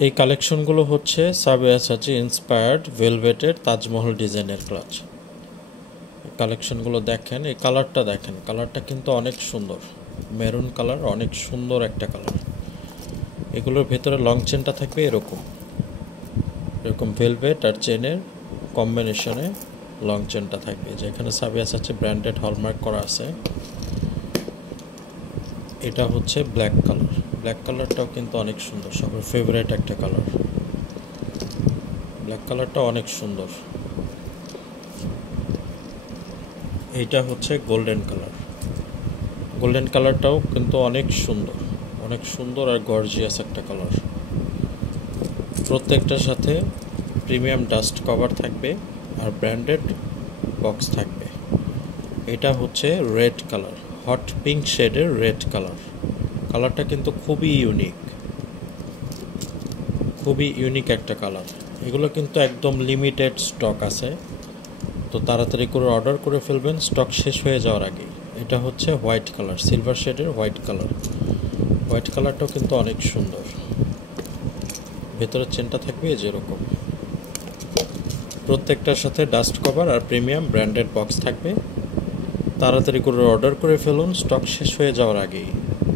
এই কালেকশনগুলো হচ্ছে সাবিয়াসাচি ইন্সপায়ার্ড ভেলভেটের তাজমহল ডিজাইনের ক্লাচ। কালেকশনগুলো দেখেন, এই কালারটা দেখেন, কালারটা কিন্তু অনেক সুন্দর, মেরুন কালার, অনেক সুন্দর একটা কালার। এগুলোর ভেতরে লং চেনটা থাকবে এরকম এরকম ভেলভেট আর চেনের কম্বিনেশনে লং চেনটা থাকবে, যেখানে সাবিয়াসাচি ব্র্যান্ডেড হলমার্ক করা আছে। এটা হচ্ছে ব্ল্যাক কালার, ব্ল্যাক কালারটাও কিন্তু অনেক সুন্দর, সবার ফেভারিট একটা কালার। ব্ল্যাক কালারটা অনেক সুন্দর। এইটা হচ্ছে গোল্ডেন কালার, গোল্ডেন কালারটাও কিন্তু অনেক সুন্দর, অনেক সুন্দর আর গর্জিয়াস একটা কালার। প্রত্যেকটার সাথে প্রিমিয়াম ডাস্ট কভার থাকবে আর ব্র্যান্ডেড বক্স থাকবে। এটা হচ্ছে রেড কালার, হট পিঙ্ক শেডের রেড কালার। কালারটা কিন্তু খুবই ইউনিক একটা কালার। এগুলো কিন্তু একদম লিমিটেড স্টক আছে, তো তাড়াতাড়ি করে অর্ডার করে ফেলবেন স্টক শেষ হয়ে যাওয়ার আগে। এটা হচ্ছে হোয়াইট কালার, সিলভার শেডের হোয়াইট কালার। হোয়াইট কালারটাও কিন্তু অনেক সুন্দর। ভেতরের চেনটা থাকবে যেরকম, প্রত্যেকটার সাথে ডাস্ট কভার আর প্রিমিয়াম ব্র্যান্ডেড বক্স থাকবে। তাড়াতাড়ি করে অর্ডার করে ফেলুন স্টক শেষ হয়ে যাওয়ার আগেই।